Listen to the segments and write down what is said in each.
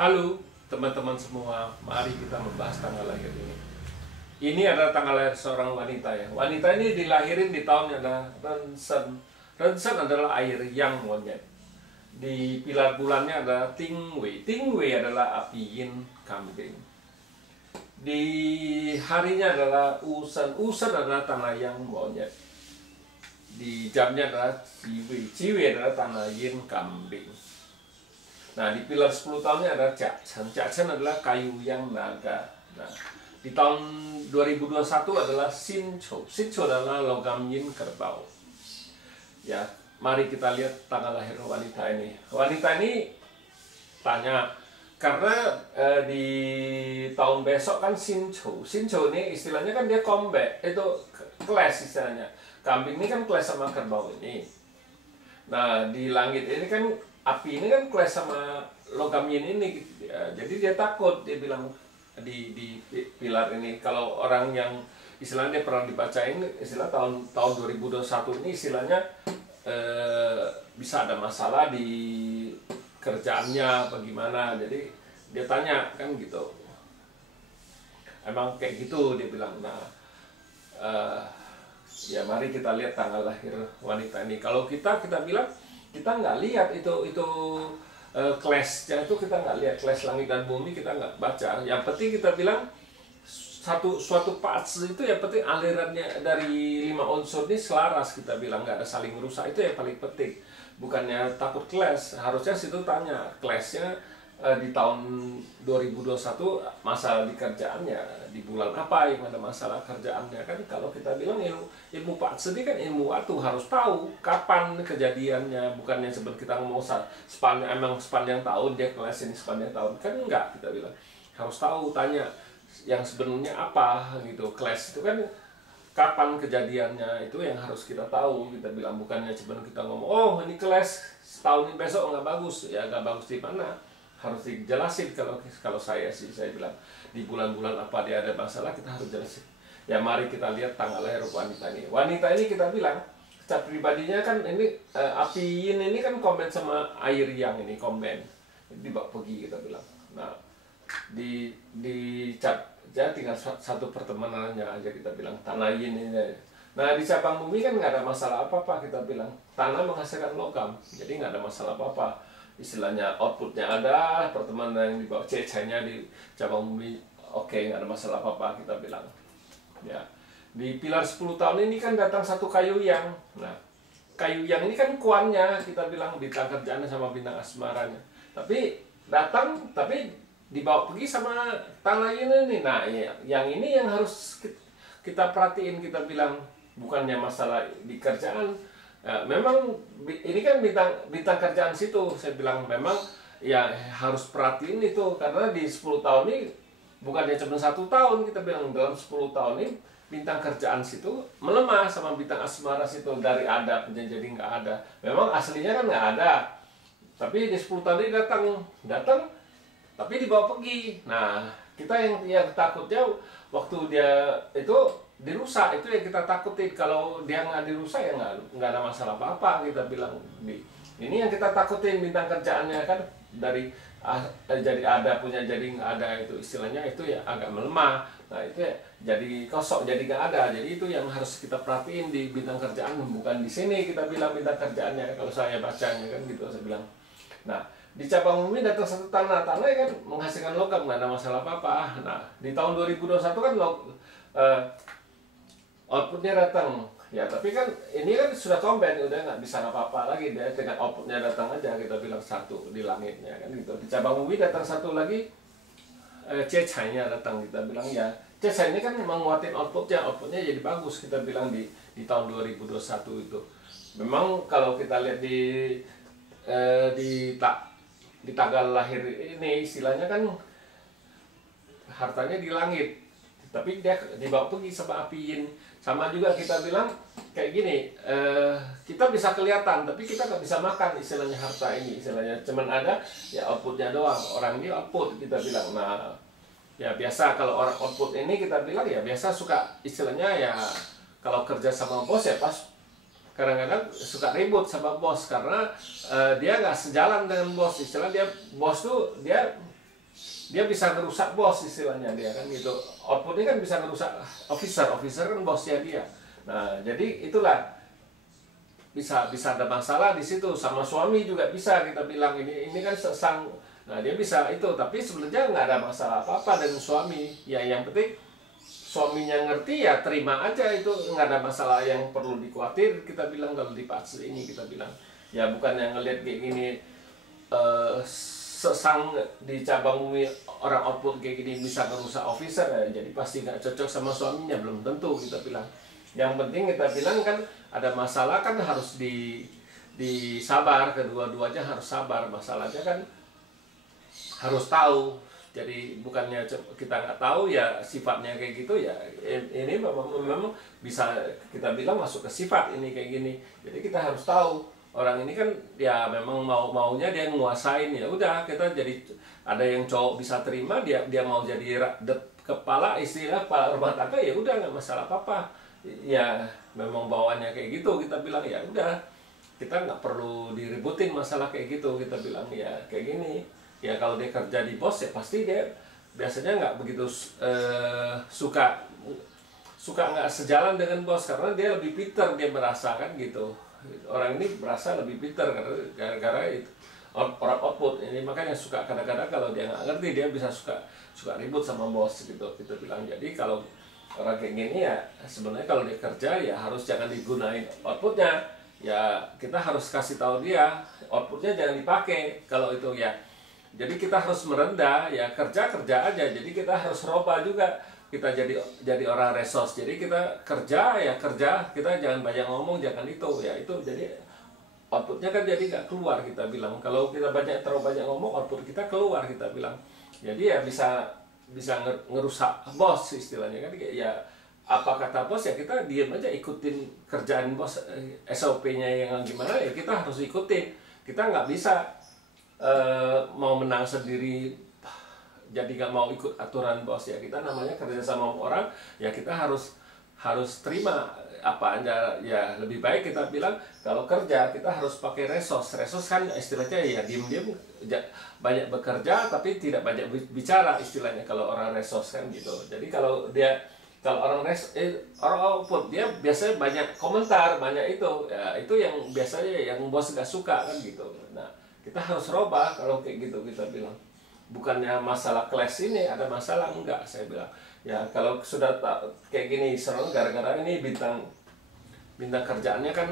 Halo teman-teman semua, mari kita membahas tanggal lahir ini. Ini adalah tanggal lahir seorang wanita ya. Wanita ini dilahirin di tahun yang ada Rensen. Rensen adalah air yang monyet. Di pilar bulannya ada Tingwei. Tingwei adalah api yin kambing. Di harinya adalah Usan. Usan adalah tanah yang monyet. Di jamnya adalah Ciwei. Ciwei adalah tanah yin kambing. Nah, di pilar 10 tahunnya ada Jakchen. Jakchen adalah kayu yang naga. Nah, di tahun 2021 adalah Sincho. Sincho adalah logam yin kerbau. Ya, mari kita lihat tanggal lahir wanita ini. Wanita ini tanya, karena di tahun besok kan Sincho. Sincho ini istilahnya kan dia comeback, itu clash istilahnya. Kambing ini kan clash sama kerbau ini. Nah, di langit ini kan api ini kan clash sama logam yin ini, ya, jadi dia takut, dia bilang di pilar ini. Kalau orang yang istilahnya dia pernah dibacain istilah tahun 2021 ini istilahnya bisa ada masalah di kerjaannya bagaimana, jadi dia tanya kan gitu, emang kayak gitu dia bilang. Nah, ya mari kita lihat tanggal lahir wanita ini. Kalau kita bilang kita nggak lihat itu clash-nya itu, kita nggak lihat clash langit dan bumi, kita nggak baca. Yang penting kita bilang suatu parts itu yang penting alirannya dari 5 unsur ini selaras, kita bilang nggak ada saling rusak, itu yang paling penting. Bukannya takut clash, harusnya situ tanya clash-nya di tahun 2021 masalah di kerjaannya, di bulan apa yang ada masalah kerjaannya kan. Kalau kita bilang ilmu Pak Sedi kan ilmu waktu, harus tahu kapan kejadiannya, bukannya seperti kita ngomong sepanjang tahun dia kelas ini sepanjang tahun kan, enggak, kita bilang harus tahu, tanya yang sebenarnya apa gitu. Kelas itu kan kapan kejadiannya, itu yang harus kita tahu, kita bilang. Bukannya sebenarnya kita ngomong oh ini kelas setahun ini besok nggak bagus, ya nggak bagus di mana, harus dijelasin. Kalau saya bilang di bulan-bulan apa dia ada masalah, kita harus jelasin. Ya mari kita lihat tanggal lahir wanita ini. Wanita ini kita bilang cat pribadinya kan ini api yin ini kan komben sama air yang ini komben, dibawa pergi, kita bilang. Nah, di cat ya tinggal satu pertemanannya aja, kita bilang tanah yin ini. Nah, di cabang bumi kan nggak ada masalah apa-apa, kita bilang tanah menghasilkan logam, jadi nggak ada masalah apa-apa. Istilahnya outputnya ada, pertemanan yang dibawa cecahnya di cabang bumi oke, nggak ada masalah apa-apa, kita bilang. Ya, di pilar 10 tahun ini kan datang satu kayu yang. Nah, kayu yang ini kan kuannya, kita bilang bintang kerjaannya sama bintang asmaranya. Tapi datang, tapi dibawa pergi sama tanah ini. Nah, yang ini yang harus kita perhatiin, kita bilang bukannya masalah di kerjaan. Ya, memang ini kan bintang kerjaan situ, saya bilang memang ya harus perhatiin itu, karena di 10 tahun ini bukannya cuma 1 tahun, kita bilang dalam 10 tahun ini bintang kerjaan situ melemah sama bintang asmara situ, dari ada jadi nggak ada. Memang aslinya kan nggak ada, tapi di 10 tahun ini datang tapi dibawa pergi. Nah, kita yang takutnya waktu dia itu dirusak, itu yang kita takutin. Kalau dia nggak dirusak ya nggak ada masalah apa-apa, kita bilang. Ini yang kita takutin, bintang kerjaannya kan dari jadi ada punya jadi nggak ada, itu istilahnya itu ya agak melemah. Nah, itu ya jadi kosong, jadi nggak ada. Jadi itu yang harus kita perhatiin di bintang kerjaan, bukan di sini kita bilang bintang kerjaannya. Kalau saya bacanya kan gitu, saya bilang. Nah, di cabang bumi datang satu tanah kan menghasilkan logam, nggak ada masalah apa-apa. Nah, di tahun 2021 kan outputnya datang ya, tapi kan ini kan sudah combine, udah nggak bisa apa-apa lagi, dia dengan outputnya datang aja, kita bilang satu di langitnya kan gitu. Di cabang bumi datang satu lagi cecahnya datang, kita bilang ya cecah ini kan menguatin outputnya jadi bagus, kita bilang di tahun 2021 itu. Memang kalau kita lihat di tanggal lahir ini istilahnya kan hartanya di langit, tapi dia dibawa pergi sama api yin. Sama juga kita bilang kayak gini, kita bisa kelihatan tapi kita nggak bisa makan, istilahnya harta ini, istilahnya cuman ada ya outputnya doang, orang ini output, kita bilang. Nah, ya biasa kalau orang output ini kita bilang ya biasa suka istilahnya ya, kalau kerja sama bos ya pas kadang-kadang suka ribut sama bos karena dia nggak sejalan dengan bos. Istilah dia bos tuh dia dia bisa ngerusak bos istilahnya dia kan gitu. Outputnya kan bisa ngerusak officer kan bosnya dia. Nah jadi itulah bisa ada masalah di situ. Sama suami juga bisa kita bilang ini kan sesang. Nah dia bisa itu, tapi sebenarnya nggak ada masalah apa-apa dengan suami. Ya yang penting suaminya ngerti ya terima aja, itu nggak ada masalah yang perlu dikhawatir. Kita bilang kalau di fase ini kita bilang ya bukan yang ngelihat kayak gini sesang di cabang bumi orang output kayak gini bisa merusak officer ya, jadi pasti nggak cocok sama suaminya, belum tentu kita bilang. Yang penting kita bilang kan ada masalah kan harus disabar, kedua-duanya harus sabar. Masalahnya kan harus tahu. Jadi bukannya kita nggak tahu ya sifatnya kayak gitu ya, ini memang bisa kita bilang masuk ke sifat ini kayak gini. Jadi kita harus tahu orang ini kan ya memang maunya dia nguasain, ya udah kita jadi ada yang cowok bisa terima dia mau jadi kepala istilah kepala rumah tangga, ya udah nggak masalah apa-apa. Ya memang bawaannya kayak gitu, kita bilang ya udah kita nggak perlu diributin masalah kayak gitu. Kita bilang ya kayak gini. Ya kalau dia kerja di bos ya pasti dia biasanya nggak begitu suka nggak sejalan dengan bos, karena dia lebih pintar, dia merasakan gitu. Orang ini merasa lebih pintar gara-gara itu orang output ini, makanya suka kadang-kadang kalau dia nggak ngerti dia bisa suka ribut sama bos gitu. Kita bilang jadi kalau orang kayak gini ya sebenarnya kalau dia kerja ya harus jangan digunain outputnya, ya kita harus kasih tahu dia outputnya jangan dipakai kalau itu ya. Jadi kita harus merendah, ya kerja aja. Jadi kita harus roba juga. Kita jadi orang resource. Jadi kita kerja, kita jangan banyak ngomong, jangan itu ya itu. Jadi outputnya kan jadi nggak keluar, kita bilang. Kalau kita terlalu banyak ngomong, output kita keluar, kita bilang. Jadi ya bisa ngerusak bos istilahnya kan. Ya apa kata bos ya kita diam aja, ikutin kerjaan bos, SOP-nya yang gimana ya kita harus ikutin. Kita nggak bisa mau menang sendiri jadi nggak mau ikut aturan bos ya. Kita namanya kerja sama orang ya, kita harus terima apa aja ya. Lebih baik kita bilang kalau kerja kita harus pakai resource kan istilahnya ya diem banyak bekerja tapi tidak banyak bicara istilahnya kalau orang resource kan gitu. Jadi kalau orang output dia biasanya banyak komentar, banyak itu ya, itu yang biasanya yang bos nggak suka kan gitu. Nah kita harus robah kalau kayak gitu, kita bilang. Bukannya masalah kelas ini ada masalah, enggak, saya bilang. Ya kalau sudah kayak gini serang gara-gara ini bintang kerjaannya kan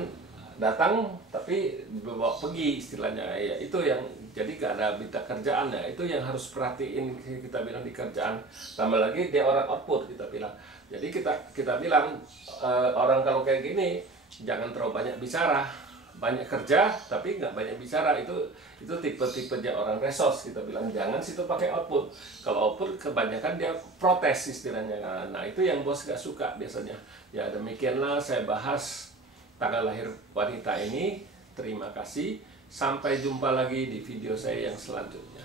datang tapi bawa pergi istilahnya ya, itu yang jadi gak ada bintang kerjaan ya, itu yang harus perhatiin kita bilang di kerjaan. Tambah lagi dia orang output, kita bilang. Jadi kita bilang orang kalau kayak gini jangan terlalu banyak bicara, banyak kerja tapi nggak banyak bicara. Itu tipe-tipenya orang resource, kita bilang. Jangan situ pakai output. Kalau output kebanyakan dia protes istilahnya. Nah itu yang bos nggak suka biasanya. Ya demikianlah saya bahas tanggal lahir wanita ini. Terima kasih, sampai jumpa lagi di video saya yang selanjutnya.